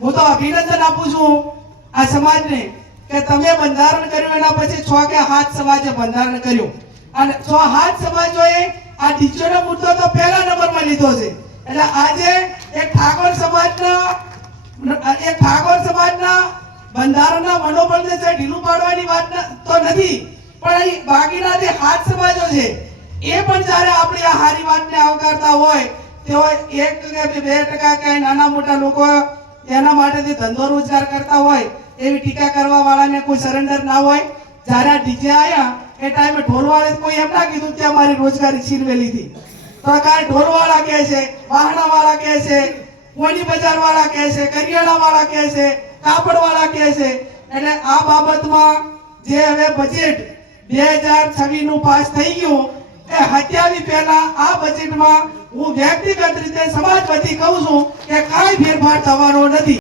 હું તો અભિનંદન આપું છું આ સમાજને કે તમે બંધારણ કર્યું એના પછી 6 કે 7 સમાજે બંધારણ કર્યું અને 6-7 સમાજોએ આ ડીજેનો મુદ્દો તો પહેલા નંબરમાં લીધો છે. એટલે આજે એક ઠાકોર સમાજના બંધારણના મનોબળને જે ઢીલું પાડવાની વાત તો નથી, પણ અહીં બાકીના જે 7 સમાજો છે એ પણ જ્યારે આપણી આ હારી વાતને આવકારતા હોય તેઓ 1 કે 2% કે નાના મોટા લોકો એના માટેથી ધંધો રોજગાર કરતા હોય એવી ટીકા કરવા વાળાને કોઈ સરેન્ડર ના હોય. જ્યારે આ ડીજે આયા એ ટાઈમે ઢોલવાળે કોઈ એમ ના કીધું કે અમારી રોજગારી છીનવેલી હતી. તો કાંઈ ઢોલવાળા કહે છે, વાહણાવાળા કહે છે, કોની બજાર વાળા કહે છે, કરિયાણા વાળા કહે છે, કાપડ વાળા કહે છે. એટલે આ બાબતમાં જે હવે બજેટ 2026 નું પાસ થઈ ગયું એ હત્યાવી પહેલા આ બજેટમાં હું વ્યક્તિગત રીતે સમાજ વતી કહું છું કે કાંઈ ફેરફાર થવાનો નથી.